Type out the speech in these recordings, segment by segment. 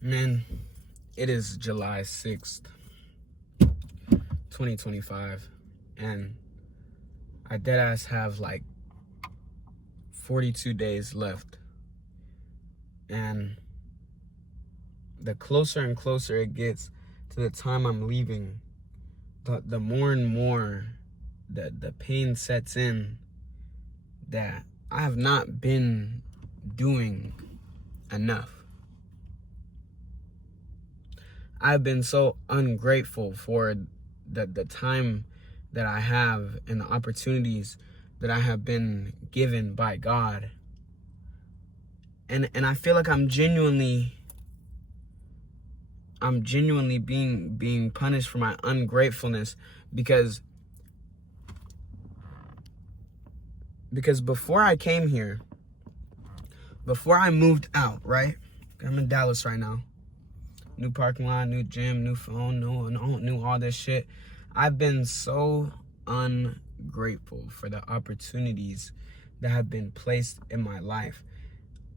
Man, it is July 6th, 2025, and I deadass have like 42 days left. And the closer and closer it gets to the time I'm leaving, the more and more the pain sets in that I have not been doing enough. I've been so ungrateful for the time that I have and the opportunities that I have been given by God. And I feel like I'm genuinely being punished for my ungratefulness because before I came here, before I moved out, right? I'm in Dallas right now. New parking lot, new gym, new phone, new all this shit. I've been so ungrateful for the opportunities that have been placed in my life.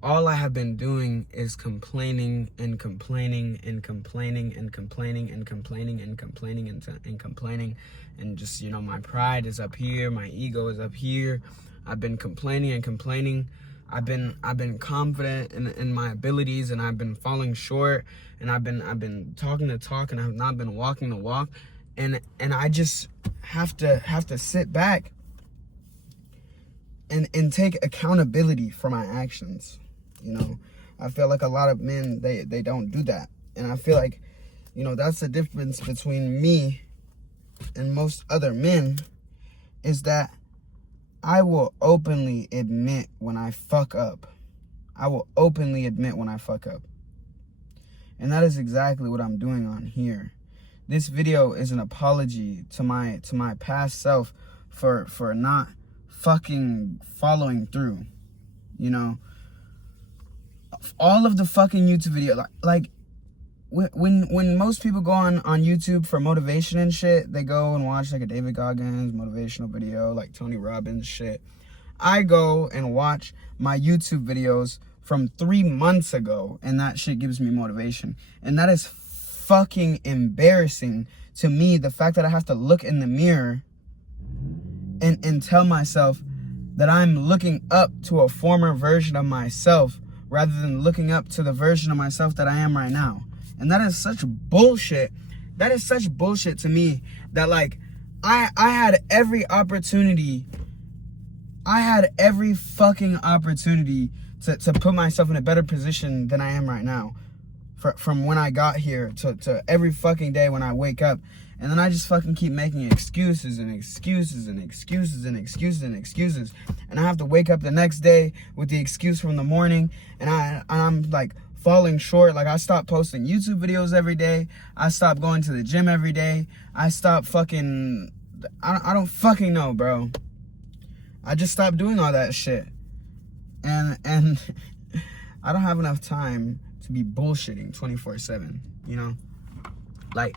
All I have been doing is complaining and complaining and complaining and complaining and complaining and complaining and complaining. And just, my pride is up here, my ego is up here. I've been complaining and complaining. I've been confident in my abilities, and I've been falling short, and I've been talking the talk, and I've not been walking the walk, and I just have to sit back and take accountability for my actions. I feel like a lot of men they don't do that, and I feel like that's the difference between me and most other men, is that I will openly admit when I fuck up. I will openly admit when I fuck up. And that is exactly what I'm doing on here. This video is an apology to my past self for not fucking following through. All of the fucking YouTube video, like when most people go on YouTube for motivation and shit, they go and watch like a David Goggins motivational video, like Tony Robbins shit. I go and watch my YouTube videos from 3 months ago, and that shit gives me motivation. And that is fucking embarrassing to me, the fact that I have to look in the mirror and tell myself that I'm looking up to a former version of myself rather than looking up to the version of myself that I am right now. And that is such bullshit. That is such bullshit to me that, like, I had every opportunity. I had every fucking opportunity to put myself in a better position than I am right now. From when I got here to every fucking day when I wake up. And then I just fucking keep making excuses and excuses and excuses and excuses and excuses. And I have to wake up the next day with the excuse from the morning. And I'm like falling short. Like, I stopped posting YouTube videos every day. I stopped going to the gym every day. I stopped fucking... I don't fucking know, bro. I just stopped doing all that shit. And I don't have enough time to be bullshitting 24/7, Like,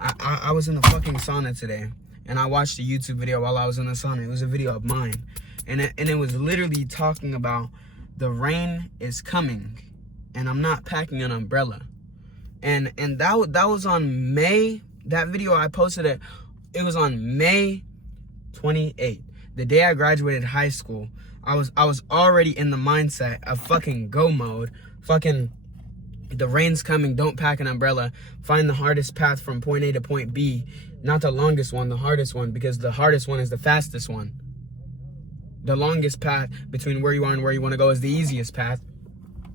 I was in the fucking sauna today, and I watched a YouTube video while I was in the sauna. It was a video of mine. And it was literally talking about the rain is coming, and I'm not packing an umbrella. And that was on May. That video I posted it was on May 28th. The day I graduated high school. I was already in the mindset of fucking go mode. Fucking the rain's coming, don't pack an umbrella. Find the hardest path from point A to point B. Not the longest one, the hardest one, because the hardest one is the fastest one. The longest path between where you are and where you want to go is the easiest path.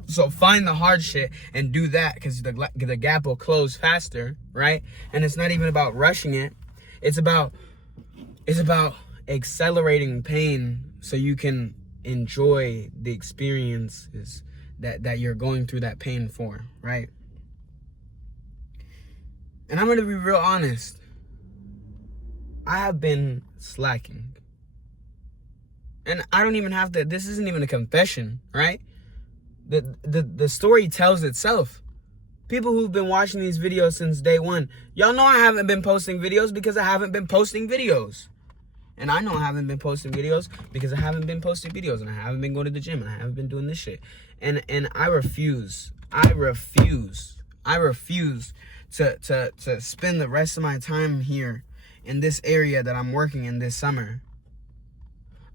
So find the hard shit and do that, because the gap will close faster, right? And it's not even about rushing it. It's about accelerating pain so you can enjoy the experiences that you're going through that pain for, right? And I'm gonna be real honest. I have been slacking. And I don't even have to, this isn't even a confession, right? The story tells itself. People who've been watching these videos since day one, y'all know I haven't been posting videos because I haven't been posting videos. And I know I haven't been posting videos because I haven't been posting videos, and I haven't been going to the gym, and I haven't been doing this shit. And I refuse I refuse to spend the rest of my time here in this area that I'm working in this summer.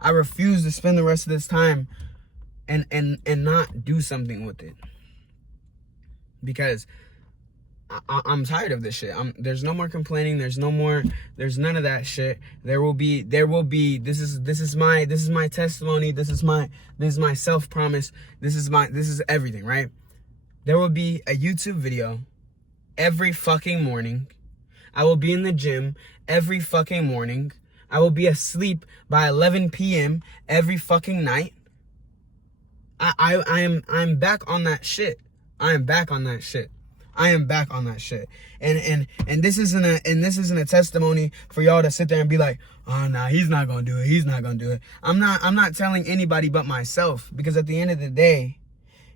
I refuse to spend the rest of this time and not do something with it. Because I'm tired of this shit. There's no more complaining. There's none of that shit. There will be, this is my testimony. This is my self-promise. This is everything, right? There will be a YouTube video every fucking morning. I will be in the gym every fucking morning. I will be asleep by 11 p.m. every fucking night. I'm back on that shit. And this isn't a testimony for y'all to sit there and be like, oh nah, he's not gonna do it. I'm not telling anybody but myself, because at the end of the day,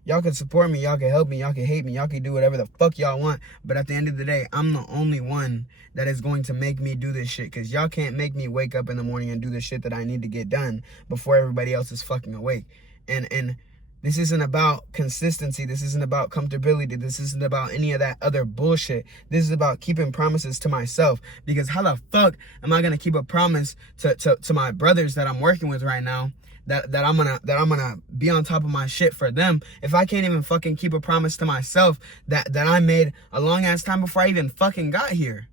y'all can support me, y'all can help me, y'all can hate me, y'all can do whatever the fuck y'all want, but at the end of the day, I'm the only one that is going to make me do this shit, because y'all can't make me wake up in the morning and do the shit that I need to get done before everybody else is fucking awake. And this isn't about consistency. This isn't about comfortability. This isn't about any of that other bullshit. This is about keeping promises to myself. Because how the fuck am I gonna keep a promise to my brothers that I'm working with right now, that I'm gonna be on top of my shit for them, if I can't even fucking keep a promise to myself that I made a long ass time before I even fucking got here?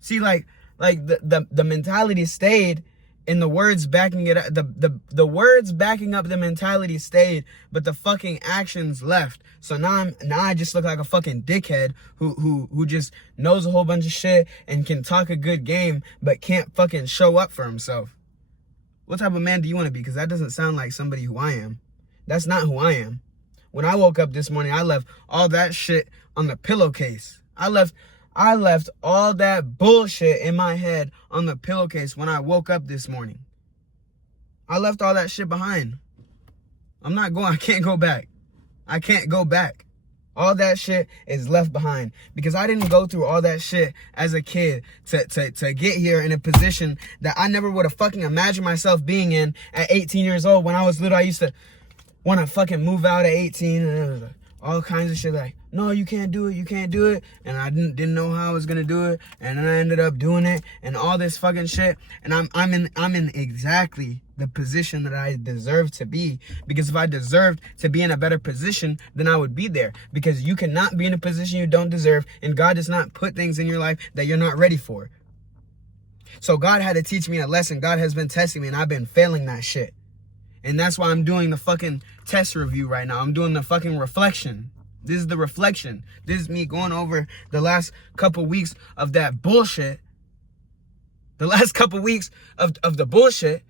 See, like the mentality stayed. And the words backing it up, the words backing up the mentality stayed, but the fucking actions left. So now I just look like a fucking dickhead who just knows a whole bunch of shit and can talk a good game, but can't fucking show up for himself. What type of man do you want to be? Because that doesn't sound like somebody who I am. That's not who I am. When I woke up this morning, I left all that shit on the pillowcase. I left all that bullshit in my head on the pillowcase when I woke up this morning. I left all that shit behind. I can't go back. All that shit is left behind, because I didn't go through all that shit as a kid to get here in a position that I never would have fucking imagined myself being in at 18 years old. When I was little, I used to want to fucking move out at 18 and all kinds of shit like, no, you can't do it. And I didn't know how I was gonna do it, and then I ended up doing it, and all this fucking shit. And I'm in exactly the position that I deserve to be, because if I deserved to be in a better position, then I would be there. Because you cannot be in a position you don't deserve, and God does not put things in your life that you're not ready for. So God had to teach me a lesson. God has been testing me, and I've been failing that shit. And that's why I'm doing the fucking test review right now. I'm doing the fucking reflection. This is the reflection. This is me going over the last couple weeks of that bullshit. The last couple weeks of the bullshit.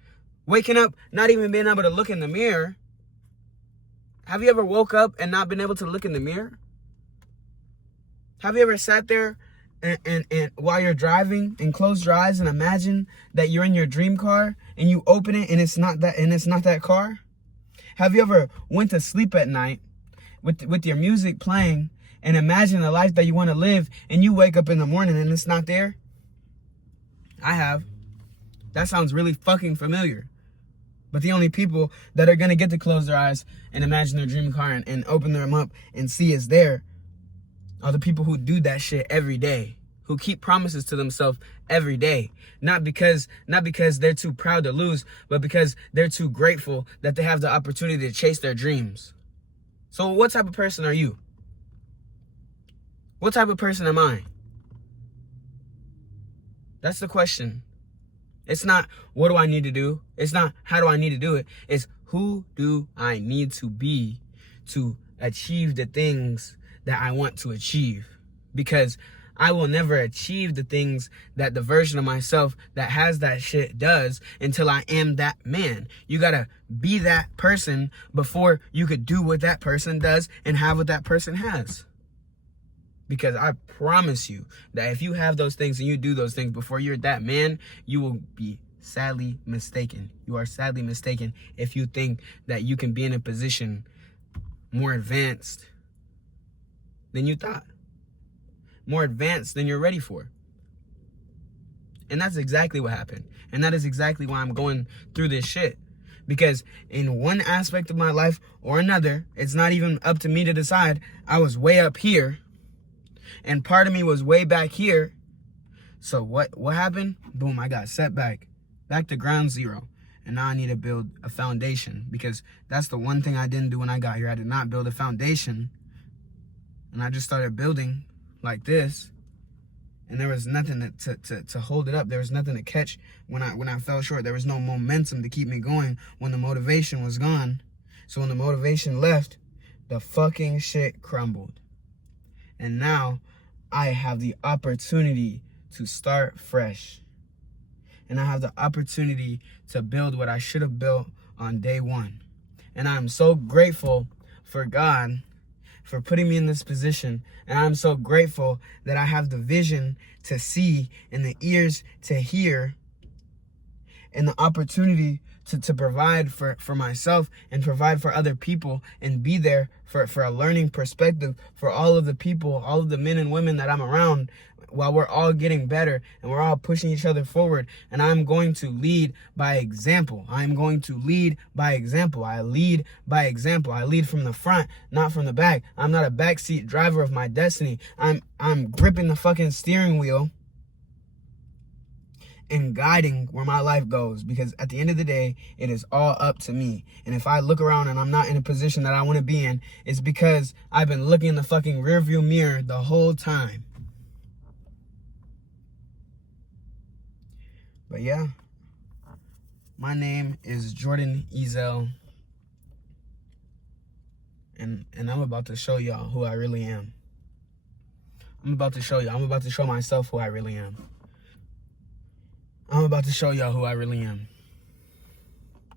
Waking up, not even being able to look in the mirror. Have you ever woke up and not been able to look in the mirror? Have you ever sat there and while you're driving and closed your eyes and imagine that you're in your dream car and you open it and it's not that car? Have you ever went to sleep at night with your music playing and imagine the life that you want to live, and you wake up in the morning and it's not there? I have. That sounds really fucking familiar. But the only people that are going to get to close their eyes and imagine their dream car and open them up and see it's there are the people who do that shit every day, who keep promises to themselves every day. Not because they're too proud to lose, but because they're too grateful that they have the opportunity to chase their dreams. So what type of person are you? What type of person am I? That's the question. It's not, what do I need to do? It's not, how do I need to do it? It's, who do I need to be to achieve the things that I want to achieve? Because I will never achieve the things that the version of myself that has that shit does until I am that man. You gotta be that person before you could do what that person does and have what that person has. Because I promise you that if you have those things and you do those things before you're that man, you will be sadly mistaken. You are sadly mistaken if you think that you can be in a position more advanced than you thought. More advanced than you're ready for. And that's exactly what happened. And that is exactly why I'm going through this shit. Because in one aspect of my life or another, it's not even up to me to decide. I was way up here, and part of me was way back here. So what happened? Boom, I got set back to ground zero. And now I need to build a foundation, because that's the one thing I didn't do when I got here. I did not build a foundation. And I just started building like this. And there was nothing to hold it up. There was nothing to catch when I fell short. There was no momentum to keep me going when the motivation was gone. So when the motivation left, the fucking shit crumbled. And now I have the opportunity to start fresh. And I have the opportunity to build what I should have built on day one. And I'm so grateful for God for putting me in this position. And I'm so grateful that I have the vision to see and the ears to hear and the opportunity to provide for myself and provide for other people and be there for a learning perspective for all of the people, all of the men and women that I'm around, while we're all getting better and we're all pushing each other forward. And I'm going to lead by example. I'm going to lead by example. I lead by example. I lead from the front, not from the back. I'm not a backseat driver of my destiny. I'm gripping the fucking steering wheel and guiding where my life goes, because at the end of the day, it is all up to me. And if I look around and I'm not in a position that I want to be in, it's because I've been looking in the fucking rearview mirror the whole time. But yeah, my name is Jordan Ezell, and I'm about to show y'all who I really am. I'm about to show myself who I really am. I'm about to show y'all who I really am.